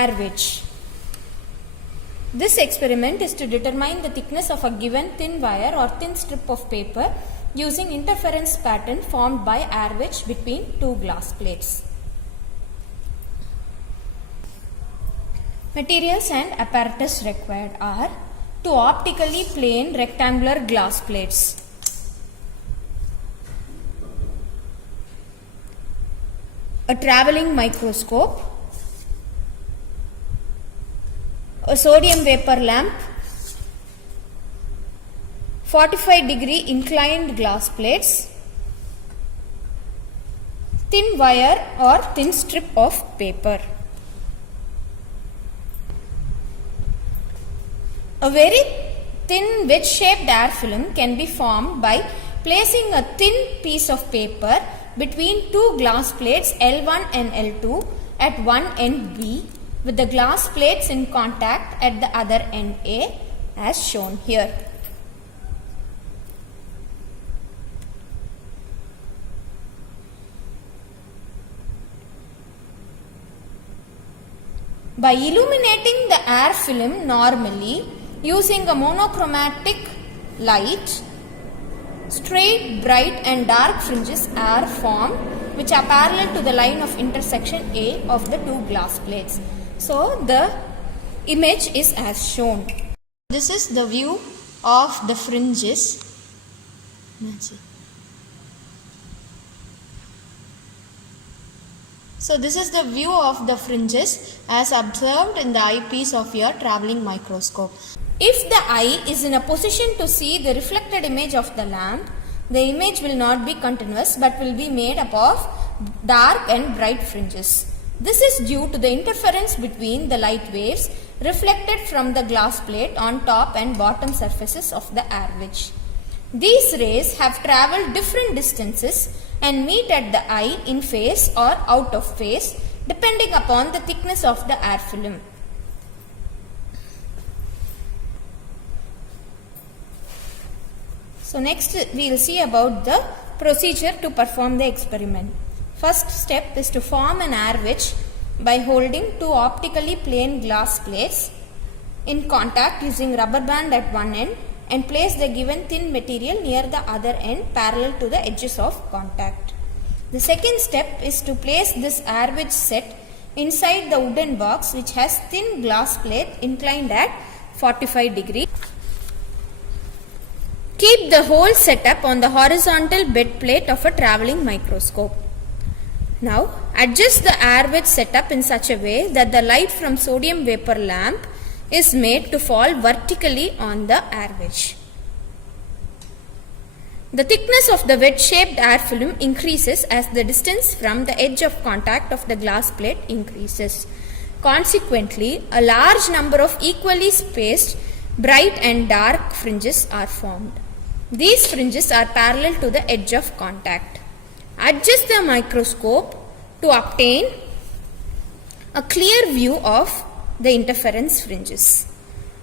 air wedge. This experiment is to determine the thickness of a given thin wire or thin strip of paper using interference pattern formed by air wedge between two glass plates. Materials and apparatus required are two optically plane rectangular glass plates, a travelling microscope, a sodium vapor lamp, 45-degree inclined glass plates, thin wire or thin strip of paper. A very thin wedge-shaped air film can be formed by placing a thin piece of paper between two glass plates L1 and L2 at one end B, with the glass plates in contact at the other end A, as shown here. By illuminating the air film normally using a monochromatic light, straight, bright and dark fringes are formed which are parallel to the line of intersection A of the two glass plates. So the image is as shown. This is the view of the fringes. So this is the view of the fringes as observed in the eyepiece of your travelling microscope. If the eye is in a position to see the reflected image of the lamp, the image will not be continuous but will be made up of dark and bright fringes. This is due to the interference between the light waves reflected from the glass plate on top and bottom surfaces of the air wedge. These rays have travelled different distances and meet at the eye in phase or out of phase depending upon the thickness of the air film. So next we will see about the procedure to perform the experiment. First step is to form an air wedge by holding two optically plane glass plates in contact using rubber band at one end and place the given thin material near the other end parallel to the edges of contact. The second step is to place this air wedge set inside the wooden box which has thin glass plate inclined at 45 degrees. Keep the whole setup on the horizontal bed plate of a travelling microscope. Now adjust the air wedge setup in such a way that the light from sodium vapor lamp is made to fall vertically on the air wedge. The thickness of the wedge-shaped air film increases as the distance from the edge of contact of the glass plate increases. Consequently, a large number of equally spaced bright and dark fringes are formed. These fringes are parallel to the edge of contact. Adjust the microscope to obtain a clear view of the interference fringes.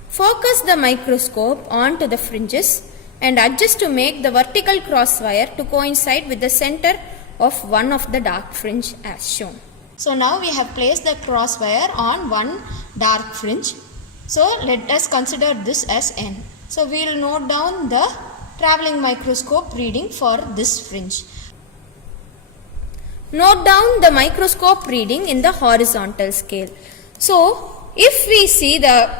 Focus the microscope onto the fringes and adjust to make the vertical cross wire to coincide with the center of one of the dark fringe as shown. So now we have placed the cross wire on one dark fringe. So let us consider this as N. So we will note down the travelling microscope reading for this fringe. Note down the microscope reading in the horizontal scale. So if we see the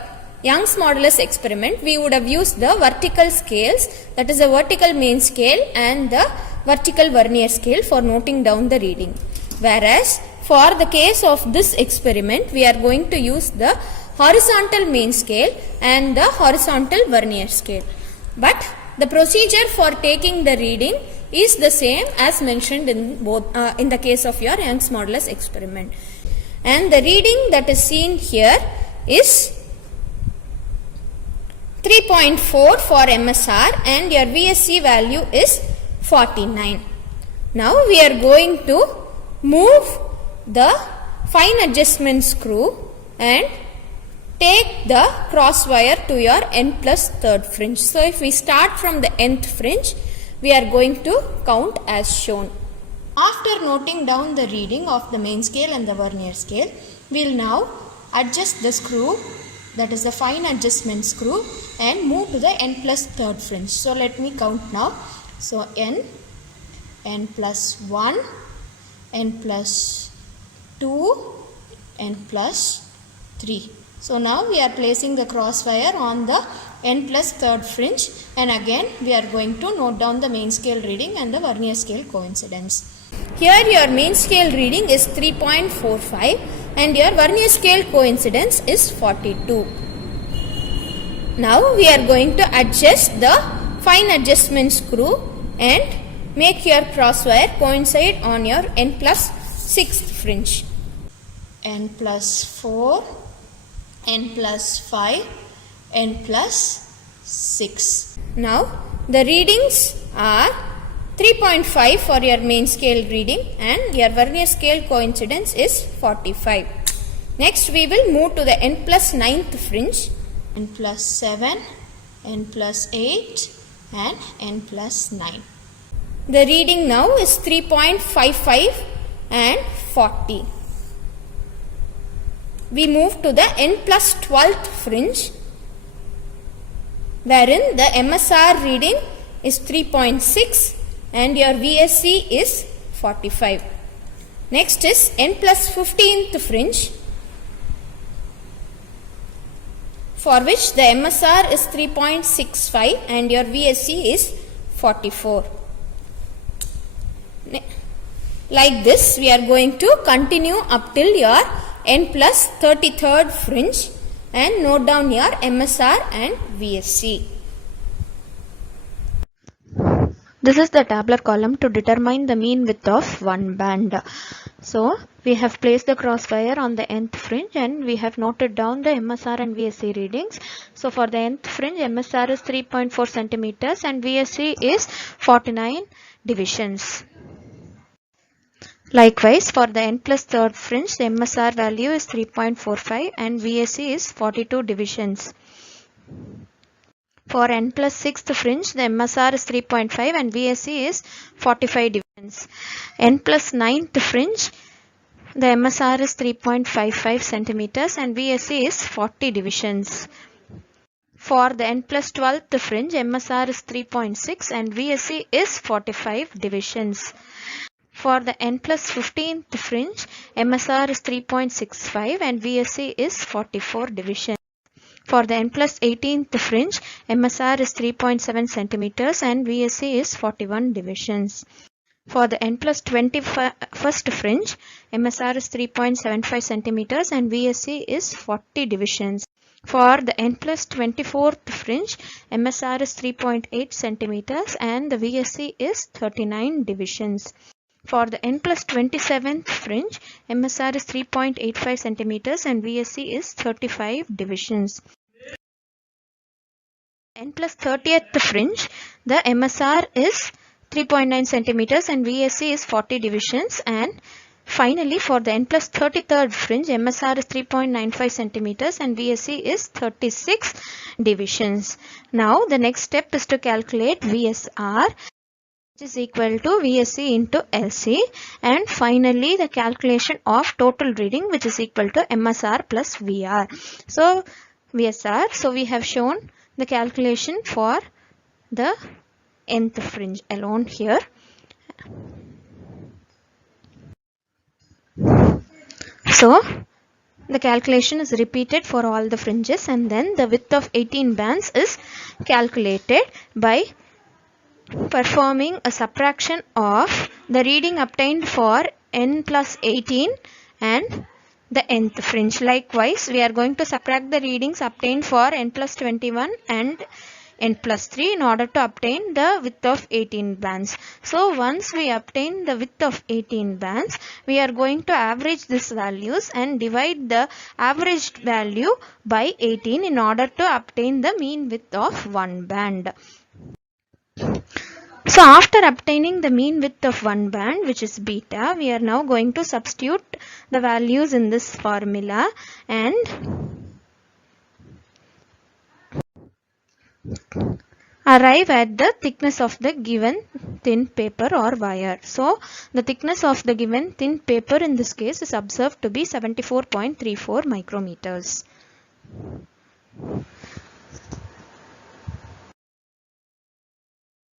Young's modulus experiment, we would have used the vertical scales, that is the vertical main scale and the vertical vernier scale for noting down the reading. Whereas for the case of this experiment, we are going to use the horizontal main scale and the horizontal vernier scale. But the procedure for taking the reading is the same as mentioned in both in the case of your Young's modulus experiment. And the reading that is seen here is 3.4 for MSR and your VSC value is 49. Now we are going to move the fine adjustment screw and take the cross wire to your n plus third fringe. So if we start from the nth fringe, we are going to count as shown. After noting down the reading of the main scale and the vernier scale, we will now adjust the screw, that is the fine adjustment screw, and move to the n plus third fringe. So let me count now. So n plus 1, n plus 2, n plus 3. So now we are placing the crosswire on the n plus third fringe, and again we are going to note down the main scale reading and the vernier scale coincidence. Here your main scale reading is 3.45 and your vernier scale coincidence is 42. Now we are going to adjust the fine adjustment screw and make your crosswire coincide on your n plus 6th fringe. N plus 4, n plus 5, n plus 6. Now the readings are 3.5 for your main scale reading and your vernier scale coincidence is 45. Next we will move to the n plus 9th fringe, n plus 7, n plus 8 and n plus 9. The reading now is 3.55 and 40. We move to the n plus 12th fringe, wherein the MSR reading is 3.6 and your VSC is 45. Next is n plus 15th fringe, for which the MSR is 3.65 and your VSC is 44. Like this we are going to continue up till your n plus 33rd fringe and note down your MSR and VSC. This is the tabular column to determine the mean width of one band. So we have placed the crosswire on the nth fringe and we have noted down the MSR and VSC readings. So for the nth fringe, MSR is 3.4 centimeters and VSC is 49 divisions. Likewise, for the n plus third fringe, the MSR value is 3.45 and VSC is 42 divisions. For n plus 6th fringe, the MSR is 3.5 and VSC is 45 divisions. N plus 9th fringe, the MSR is 3.55 centimeters and VSC is 40 divisions. For the n plus 12th fringe, MSR is 3.6 and VSC is 45 divisions. For the n plus 15th fringe, MSR is 3.65 and VSC is 44 divisions. For the n plus 18th fringe, MSR is 3.7 centimeters and VSC is 41 divisions. For the n plus 21st fringe, MSR is 3.75 centimeters and VSC is 40 divisions. For the n plus 24th fringe, MSR is 3.8 centimeters and the VSC is 39 divisions. For the n plus 27th fringe, MSR is 3.85 centimeters and VSC is 35 divisions. N plus 30th fringe, the MSR is 3.9 centimeters and VSC is 40 divisions. And finally, for the n plus 33rd fringe, MSR is 3.95 centimeters and VSC is 36 divisions. Now, the next step is to calculate VSR, which is equal to VSC into LC, and finally the calculation of total reading, which is equal to MSR plus VR. So VSR, so we have shown the calculation for the nth fringe alone here. So the calculation is repeated for all the fringes, and then the width of 18 bands is calculated by performing a subtraction of the reading obtained for n plus 18 and the nth fringe. Likewise, we are going to subtract the readings obtained for n plus 21 and n plus 3 in order to obtain the width of 18 bands. So once we obtain the width of 18 bands, we are going to average these values and divide the averaged value by 18 in order to obtain the mean width of one band. So after obtaining the mean width of one band, which is beta, we are now going to substitute the values in this formula and arrive at the thickness of the given thin paper or wire. So the thickness of the given thin paper in this case is observed to be 74.34 micrometers.